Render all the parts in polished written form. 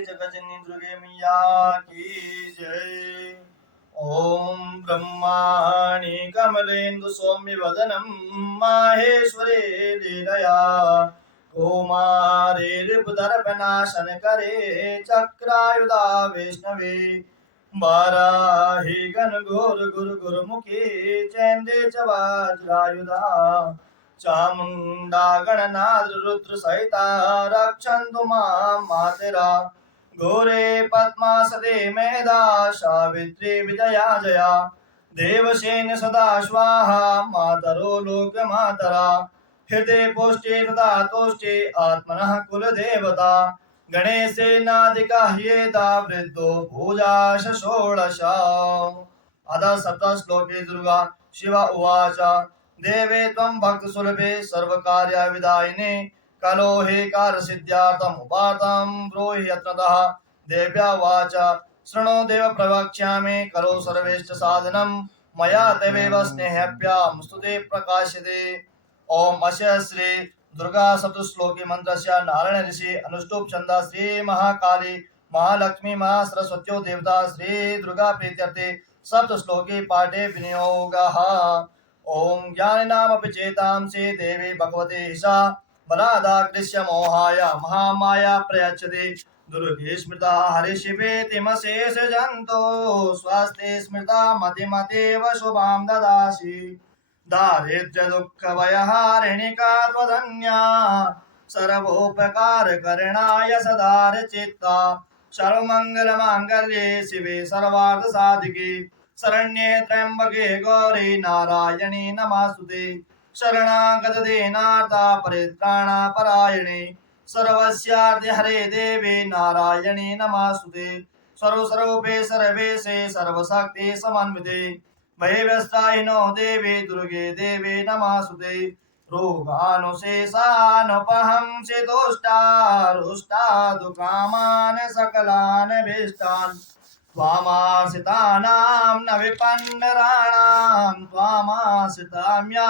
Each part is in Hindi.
जगजननी दुर्गे मैया की जय। ओम ब्रह्माणि कमलेन्दु सौम्यवदनं माहेश्वरे लीलया कौमारे रिपुदर्पनाशनकरे चक्रायुधा वैष्णवे वाराहि घनघोर गुरु गुरुमुखे चैन्दे च वज्रायुधा चामुण्डा गणनाद रुद्र सहिता रक्षन्तु मां मातरा घोरे पद्मासदे मेधा सावित्री विजया जया देवसेन सदा स्वाहा मातरो लोकमातरा हृदय पोष्टे तथा तोष्टे आत्मनः कुलदेवता गणेशेनादिका ह्येता वृद्धो भुजाश षोडश। अतः सप्तः श्लोके दुर्गा शिव उवाच देवे त्वं भक्तसुलभे सर्वकार्यविदायिने कलो हि कार्यसिद्ध्यार्थम् उपार्थं ब्रूहि यत्नतः। देव्या उवाच शृणु देव प्रवक्ष्यामि कलो सर्वेश्च साधनं मया तवैव स्नेहभ्यां स्तुते प्रकाश्यते। ओम अस्य श्री दुर्गा सप्तश्लोकी मंत्रस्य नारायण ऋषि अनुष्टुप छंद श्री महाकाली महालक्ष्मी महासरस्वत्यो देवता श्री दुर्गा प्रीत्यर्थे सप्तश्लोकी पाठे विनियोगः। ओम ज्ञानिनामपि चेतांसि देवी भगवते ईशा बलादाकृष्य मोहाय महामाया प्रयच्छति दुर्गे स्मृता हरिशिवेतिमशेष जंतो स्वास्ते स्मृता मतिमतेव शुभां ददासि दारिद्र्य दुःख भयहारिणिका त्वदन्या सर्वोपकार करणाय सदार चित्ता सर्वमंगल मांगल्ये शिवे सर्वार्थ साधिके शरण्ये त्र्यंबके गौरी नारायणी नमस्तुते शरणागत दीनार्ता परित्राणा परायणे सर्वस्यार्थे हरे देवे नारायणी नमस्तुते सर्वस्वरूपे सर्वेशे सर्वशक्ति समन्विते भयव्यस्त्राहिनो देवे दुर्गे देवे नमस्तुते रोगानुशेषानुपहंसि दुष्टारुष्टादुकामान् सकलान् भीष्टान् त्वामाश्रितानां न विपन्नराणां त्वामाश्रिताम्या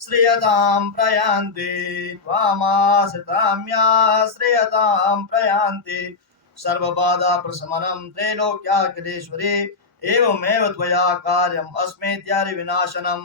श्रियतां प्रयान्ति त्वामाश्रिताम्या श्रियतां प्रयान्ति सर्वबाधा प्रशमनं त्रैलोक्याखिलेश्वरी एवमेव त्वया कार्यम् अस्मेत्यादि विनाशनम्।